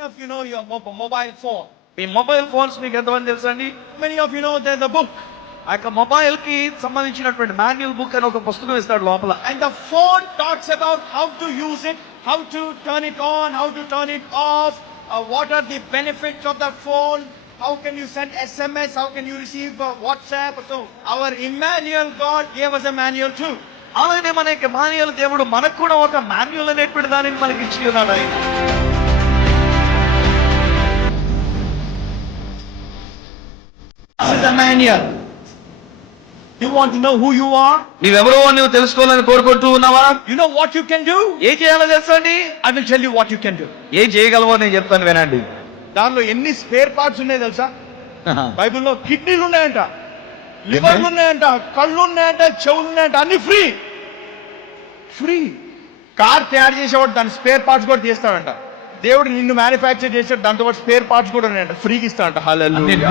of you know your mobile phone? Me mobile phones మీకు ఎంతమంది తెలుసా అండి? Many of you know there's a book. ఆ యొక్క మొబైల్ కి సంబంధించినటువంటి మాన్యువల్ బుక్ అని ఒక పుస్తకం ఇస్తాడు లోపల. And the phone talks about how to use it, how to turn it on, how to turn it off, what are the benefits of the phone, how can you send SMS, how can you receive WhatsApp. So our Emmanuel God gave us a manual too. అలానే మన యొక్క మాన్యువల్ దేవుడు మనకు కూడా ఒక మాన్యువల్ అనేటువంటి దానిని మనకి ఇచ్చి ఉన్నాడు ఆయన. This is a manual. You want to know who you are? నీవెవరో నువ్వు తెలుసుకోవాలని కోరుకుంటూ ఉన్నావా? You know what you can do? ఏం చేయాలో తెలుసా అండి? I will tell you what you can do. ఏం చేయగలవో నేను చెప్తాను వినండి. దానిలో ఎన్ని స్పేర్ పార్ట్స్ ఉన్నాయి తెలుసా? బైబిల్లో కిడ్నీలు ఉన్నాయంట, లివర్లు ఉన్నాయంట, కళ్ళు ఉన్నాయంట, చెవులు ఉన్నాయంట, అన్ని ఫ్రీ. ఫ్రీ. కార్ తయారు చేసేవాడు దాని స్పేర్ పార్ట్స్ కూడా తీస్తాడంట. దేవుడు నిన్ను మ్యానుఫ్యాక్చర్ చేసాడు, దాంతో పాటు స్పేర్ పార్ట్స్ కూడా ఉన్నాయంట, ఫ్రీకి ఇస్తాడంట. హల్లెలూయా.